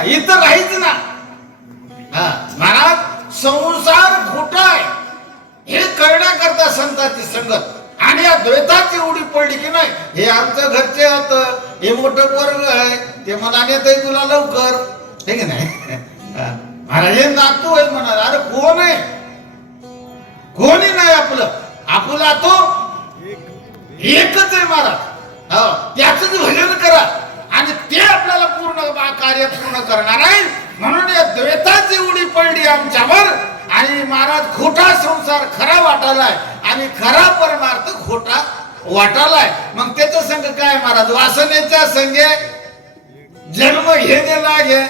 का इथं राहायचं ना. महाराज संसार खोटा आहे हे करण्याकरता संतांची संगत आणि या द्वैताची उडी पडली की नाही. हे आमचं घरचे होतं, हे मोठं वर्ग आहे, ते म्हणाले तर तुला लवकर, हे की नाही. महाराज हे नातू आहे म्हणाल. अरे कोण आहे? कोणी नाही आपलं. आपला तो एकच आहे महाराज. त्याच भजन करा आणि ते आपल्याला पूर्ण कार्य पूर्ण करणार आहे. म्हणून या द्वैताची उडी पडली आमच्यावर आणि महाराज खोटा संसार खरा वाटालाय आणि खरा परमार्थ खोटा वाटालाय. मग त्याच्या संग काय महाराज? वासनेच्या संगे जन्म घेणे लागे,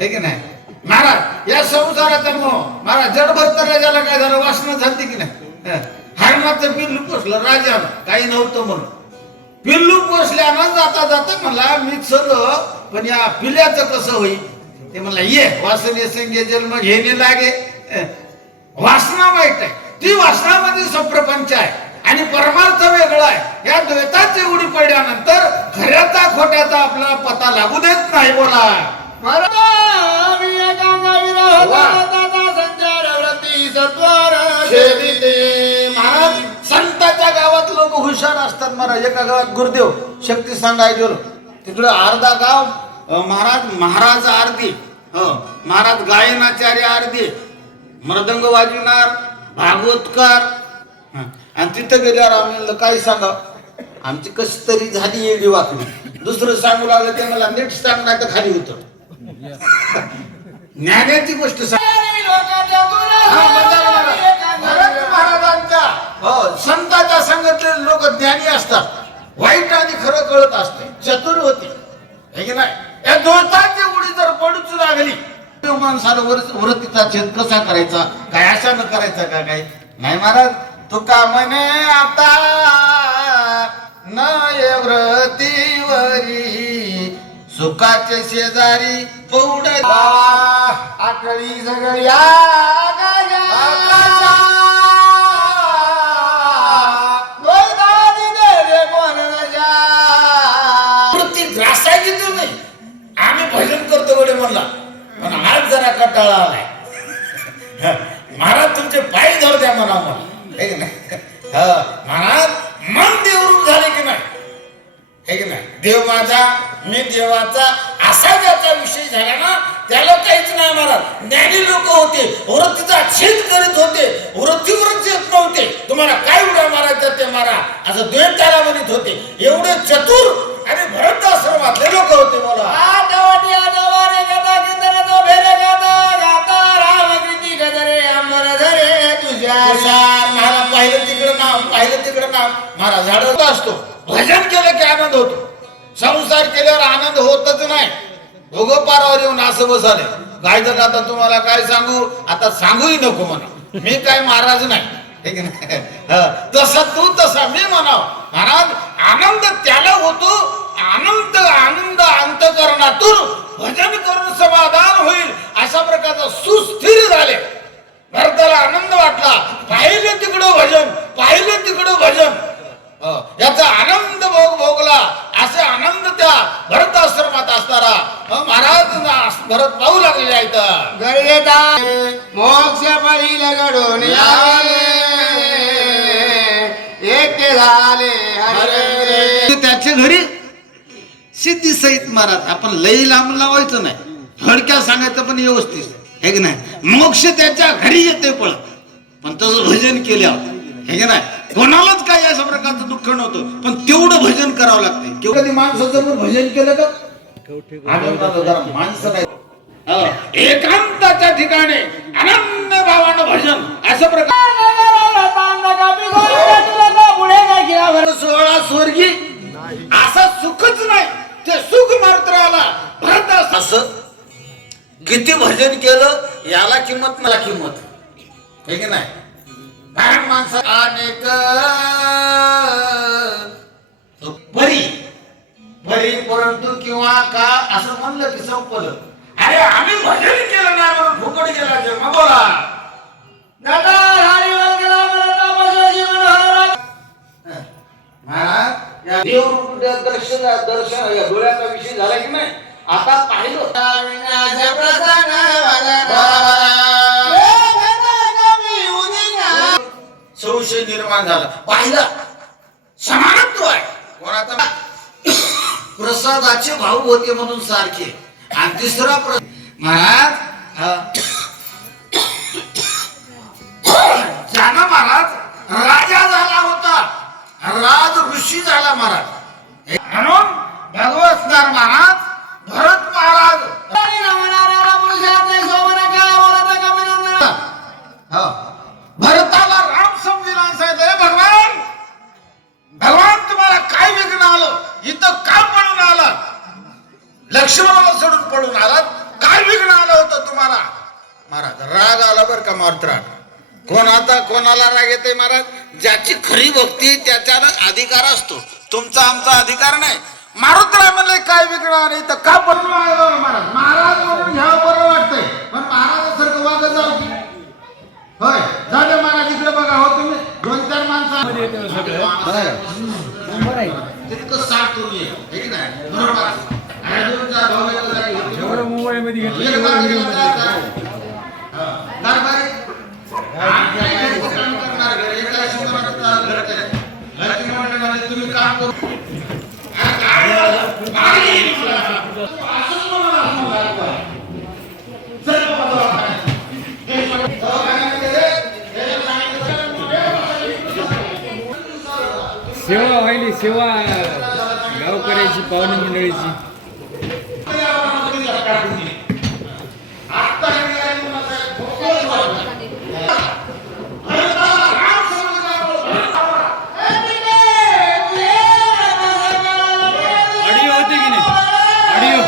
हे की नाही महाराज. या संसाराचा मोह महाराज जडभर तर राजाला काय झालं? वासना झाली की नाही. हरणाचं पिल्लू पोसलं राजाला, काही नव्हतं म्हणून. पिल्लू पोसल्यानं जाता जाता म्हणला मी चल, पण या पिल्याचं कसं होईल? ते म्हणला ये वासने संगे जन्म घेणे लागे. वासना वाईट आहे, ती वासनामध्ये संप्रपंच आहे आणि परमार्थ वेगळा आहे. या द्वैताची उडी पडल्यानंतर खऱ्याचा खोट्याचा आपला पता लागू देत नाही. बोला महाराज संतांच्या गावात लोक हुशार असतात महाराज. एका गावात गुरुदेव शक्ती सांगाय गेलो, तिकडे अर्धा गाव महाराज अर्धी, महाराज गायनाचार्य अर्धी, मृदंग वाजविणार भागवतकार. आणि तिथं गेल्यावर आम्ही काय सांगा, आमची कशी तरी झाली येडी वाकडी. दुसरं सांगू लागलं ते मला नीट सांगणार तर खाली होतं. ज्ञानाची गोष्ट महाराजांच्या संतांच्या संगतले लोक ज्ञानी असतात, वाईट आणि खरं कळत असते, चतुर होते, हे की नाही. या दोतांची उडी जर पडूच लागली माणसाला वृत्तीचा छेद कसा करायचा, काय अशानं करायचा का काय नाही महाराज. तुका म्हणे आता नय व्रतीवरी सुखाचे शेजारी पौड आकळी सगळ्या ग्रासायची तुम्ही. आम्ही भजन करतो बडे म्हणला, पण आज जरा कटाळा आलाय. महाराज तुमचे पाय धर द्या म्हणा मला, हे की नाही. महाराज मन देवरूप झाले की नाही, हे की नाही. देव माझा मी देवाचा असा ज्याचा विषय झाला ना त्याला काहीच नाही महाराज. ज्ञानी लोक होते, वृत्तीचा छेद करीत होते, वृत्तीवरच येत नव्हते. तुम्हाला काय उड्या मारायचा ते मारा असं द्वैताला म्हणत होते. एवढे चतुर आणि भरत आश्रमातले लोक होते. बोला पाहिलं तिकडं नाव महाराज झाड असतो. भजन केलं की आनंद होतो, संसार केल्यावर आनंद होतच नाही. दोघं पारावर येऊन असं बसाले गायचं. आता तुम्हाला काय सांगू, आता सांगूही नको म्हणा, मी काय महाराज नाही, हे की नाही. तसा तू तसा मी म्हणाव. महाराज आनंद त्याला होतो, आनंद अंतकरणातून भजन करून समाधान होईल अशा प्रकारचा सुस्थिर झाले. भरताला आनंद वाटला, पाहिलं तिकडं भजन, पाहिलं तिकडं भजन, याचा आनंद भोगला. असे आनंद त्या भरत आश्रमात असणारा महाराज भरत पाहू लागलेले आहेत. मोक्ष बळी घडून एक झाले त्याच्या घरी सिद्धी सहित महाराज. आपण लई लांब लावायचं नाही, थोडक्यात सांगायचं पण व्यवस्थित, हे की नाही. मोक्ष त्याच्या घरी येते पळत, पण तसं भजन केल्यावर हे की नाही कोणालाच काही अशा प्रकारचं दुःख नव्हतं. पण तेवढं भजन करावं लागते. कधी माणसाचं भजन केलं का माणसं नाही. एकांताच्या ठिकाणी अनन्य भावानं भजन अशा प्रकार 16 स्वर्गी असा सुखच नाही, ते सुख मात्र आला भरत. असं किती भजन केलं याला किंमत मला किंमत, हे की नाही. माणसं अनेक बरी बरी परंतु किंवा का असं म्हणलं की संपलं. अरे आम्ही भजन केलं नाही म्हणून फुकट गेला जन्म. बोला देव दर्शन या डोळ्याचा विषय झाला की नाही. आता पाहिलं निर्माण झाला. पाहिलं समानत्व आहे. कोणाचा प्रसादाचे भाऊ होते म्हणून सारखे. आणि तिसरा महाराज ज्यानं महाराज राजा झाला होता, राज ऋषी झाला महाराज. म्हणून भगवतनार महाराज, भरत महाराज भरताला राम समजून सांगितलं, भगवान भगवान तुम्हाला काय विघ्न आलं, इथं का पळून आला, लक्ष्मणाला सोडून पळून आलात, काय विघ्न आलं होतं तुम्हाला. महाराज राग आला बर का मात्रा. कोण आता कोणाला राग येते महाराज, ज्याची खरी भक्ती त्याच्याला अधिकार असतो, तुमचा आमचा अधिकार नाही. मारुतराय म्हणले काय विघ्न आले तर का पळून आला महाराज. महाराज म्हणून घ्यावं बरं वाटतंय, पण महाराजासारखं वागत जाऊ की होय. झालं महाराज इकडे बघा. हो तुम्ही 2-4 माणसं तितकं साथ तुम्ही हे की नाही, बरोबर. मोबाईल मध्ये तुम्ही काम करू सेवा व्हायली, सेवा गावकऱ्याची, पाहुणे मंडळीची. ऑडिओ होते की नाही, ऑडिओ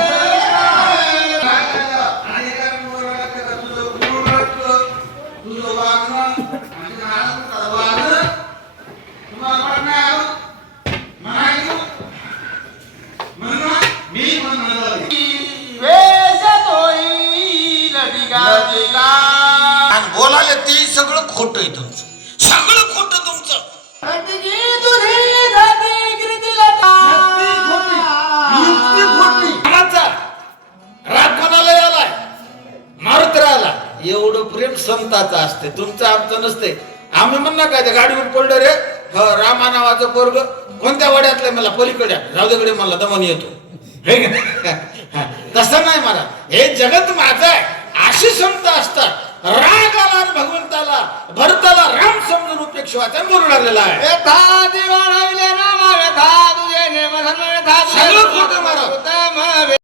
बोलाले ते सगळं खोट आहे तुमचं, सगळं खोट तुमचं. राग कोणाला आलाय, मारुतराला. एवढं प्रेम संताचं असते, तुमचं आमचं नसते. आम्ही म्हणणार काय त्या गाडीवर पडलं रे, रामा नावाचं पोरग कोणत्या वड्यातलं, मला पलीकडे रावदेकडे मला दमन येतो, तसं नाही मला. हे जगत माझं आहे, अशी संत असतात. राग आला भगवंताला, भरताला राम समजून उपेक्षा वाचन बोलू लागलेला आहे. सगळं खोटं महाराज.